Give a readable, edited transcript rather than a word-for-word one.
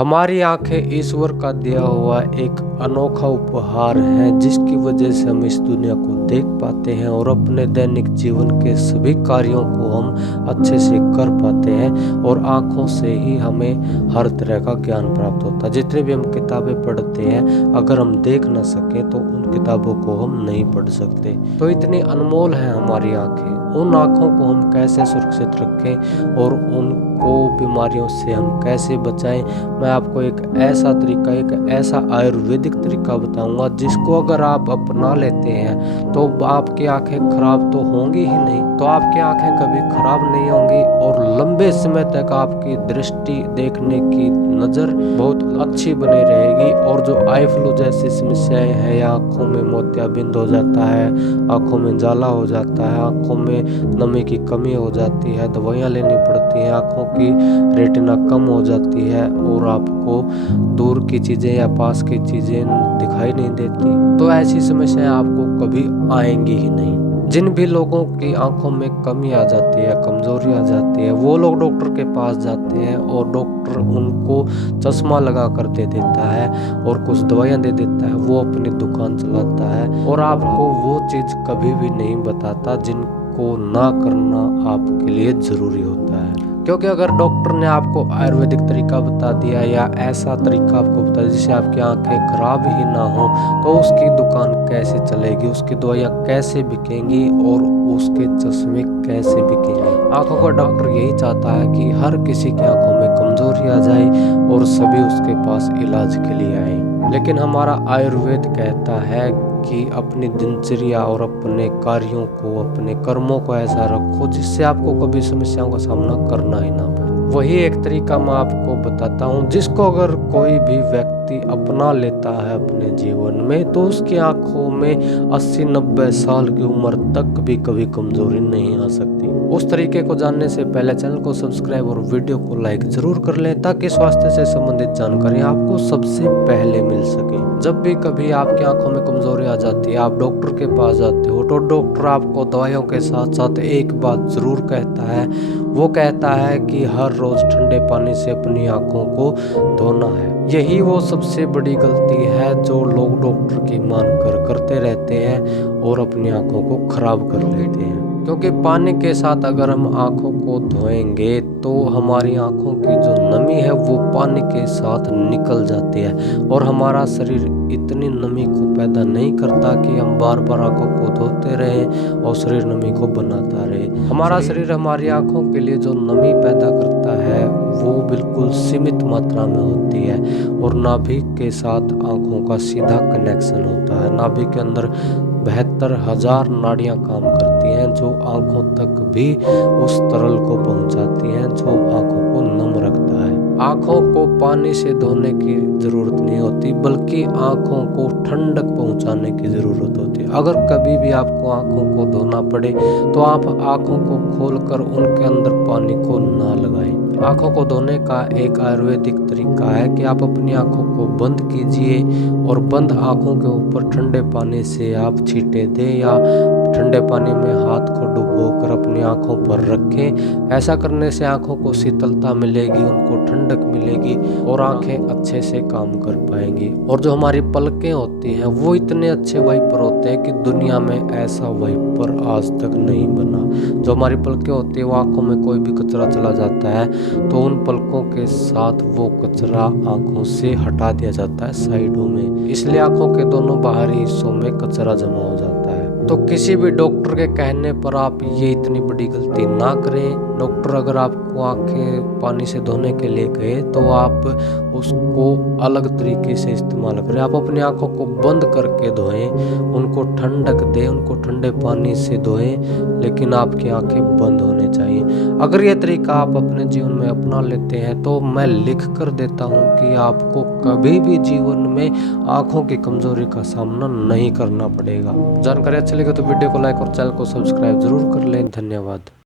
हमारी आंखें ईश्वर का दिया हुआ एक अनोखा उपहार है, जिसकी वजह से हम इस दुनिया को देख पाते हैं और अपने दैनिक जीवन के सभी कार्यों को हम अच्छे से कर पाते हैं। और आंखों से ही हमें हर तरह का ज्ञान प्राप्त होता है। जितने भी हम किताबें पढ़ते हैं, अगर हम देख ना सकें तो उन किताबों को हम नहीं पढ़ सकते। तो इतनी अनमोल है हमारी आंखें। उन आँखों को हम कैसे सुरक्षित रखें और उनको बीमारियों से हम कैसे बचाएं, मैं आपको एक ऐसा तरीका, एक ऐसा आयुर्वेदिक तरीका बताऊंगा जिसको अगर आप अपना लेते हैं तो आपकी आंखें खराब तो होंगी ही नहीं, तो आपकी आंखें कभी खराब नहीं होंगी और लंबे समय तक आपकी दृष्टि, देखने की नज़र बहुत अच्छी बनी रहेगी। और जो आई फ्लू जैसी समस्याएं हैं या आँखों में मोतियाबिंद हो जाता है, आँखों में जाला हो जाता है, आँखों में नमी की कमी हो जाती है, दवाइयाँ लेनी पड़ती हैं, आँखों की रेटिना कम हो जाती है और आपको दूर की चीज़ें या पास की चीज़ें दिखाई नहीं देती, तो ऐसी समस्याएं आपको कभी आएंगी ही नहीं। जिन भी लोगों की आंखों में कमी आ जाती है, कमजोरी आ जाती है, वो लोग डॉक्टर के पास जाते हैं और डॉक्टर उनको चश्मा लगा कर दे देता है और कुछ दवाइयाँ दे देता है, वो अपनी दुकान चलाता है और आपको वो चीज़ कभी भी नहीं बताता जिनको ना करना आपके लिए ज़रूरी होता है। क्योंकि अगर डॉक्टर ने आपको आयुर्वेदिक तरीका बता दिया या ऐसा तरीका आपको बता दिया जिससे आपकी आंखें खराब ही ना हो, तो उसकी दुकान कैसे चलेगी, उसकी दवाइयाँ कैसे बिकेंगी और उसके चश्मे कैसे बिकेंगे। आंखों का डॉक्टर यही चाहता है कि हर किसी की आंखों में कमजोरी आ जाए और सभी उसके पास इलाज के लिए आए। लेकिन हमारा आयुर्वेद कहता है कि अपनी दिनचर्या और अपने कार्यों को, अपने कर्मों को ऐसा रखो जिससे आपको कभी समस्याओं का सामना करना ही ना पड़े। वही एक तरीका मैं आपको बताता हूँ जिसको अगर कोई भी व्यक्ति अपना लेता है अपने जीवन में तो उसकी आंखों में 80-90 साल की उम्र तक भी कभी कमजोरी नहीं आ सकती। उस तरीके को जानने से पहले चैनल को सब्सक्राइब और वीडियो को लाइक जरूर कर लें ताकि स्वास्थ्य से संबंधित जानकारी आपको सबसे पहले मिल सके। जब भी कभी आपकी आंखों में कमजोरी आ जाती है, आप डॉक्टर के पास जाते हो तो डॉक्टर आपको दवाइयों के साथ साथ एक बात जरूर कहता है। वो कहता है कि हर रोज ठंडे पानी से अपनी आंखों को धोना है। यही वो सबसे बड़ी गलती है जो लोग डॉक्टर की मानकर करते रहते हैं और अपनी आंखों को खराब कर लेते हैं। क्योंकि पानी के साथ अगर हम आंखों को धोएंगे तो हमारी आंखों की जो नमी है वो पानी के साथ निकल जाती है और हमारा शरीर इतनी नमी को पैदा नहीं करता कि हम बार बार आंखों को धोते रहें और शरीर नमी को बनाता रहे। हमारा शरीर हमारी आंखों के लिए जो नमी पैदा करता है वो बिल्कुल सीमित मात्रा में होती है और नाभि के साथ आंखों का सीधा कनेक्शन होता है। नाभि के अंदर 72,000 नाड़ियां काम करती हैं जो आंखों तक भी उस तरल को पहुंचाती हैं जो आंखों को नम रखता है। आंखों को पानी से धोने की ज़रूरत नहीं होती बल्कि आंखों को ठंडक पहुंचाने की ज़रूरत होती है। अगर कभी भी आपको आंखों को धोना पड़े तो आप आंखों को खोलकर उनके अंदर पानी को ना लगाएं। आंखों को धोने का एक आयुर्वेदिक तरीका है कि आप अपनी आंखों को बंद कीजिए और बंद आंखों के ऊपर ठंडे पानी से आप छींटे दें या ठंडे पानी में हाथ को डुबोकर अपनी आंखों पर रखें। ऐसा करने से आंखों को शीतलता मिलेगी, उनको ठंडक मिलेगी और आंखें अच्छे से काम कर पाएंगी। और जो हमारी पलकें होती हैं वो इतने अच्छे वाइपर होते हैं कि दुनिया में ऐसा वाइपर आज तक नहीं बना। जो हमारी पलकें होती है वो आंखों में कोई भी कचरा चला जाता है तो उन पलकों के साथ वो कचरा आंखों से हटा दिया जाता है साइडों में, इसलिए आंखों के दोनों बाहरी हिस्सों में कचरा जमा हो जाता है। तो किसी भी डॉक्टर के कहने पर आप ये इतनी बड़ी गलती ना करें। डॉक्टर अगर आपको आंखें पानी से धोने के लिए कहे तो आप उसको अलग तरीके से इस्तेमाल करें। आप अपनी आंखों को बंद करके धोएं, उनको ठंडक दें, उनको ठंडे पानी से धोएं, लेकिन आपकी आंखें बंद होने चाहिए। अगर ये तरीका आप अपने जीवन में अपना लेते हैं तो मैं लिख कर देता हूँ कि आपको कभी भी जीवन में आंखों की कमजोरी का सामना नहीं करना पड़ेगा। जानकारी अच्छी लगे तो वीडियो को लाइक और चैनल को सब्सक्राइब जरूर कर लें। धन्यवाद।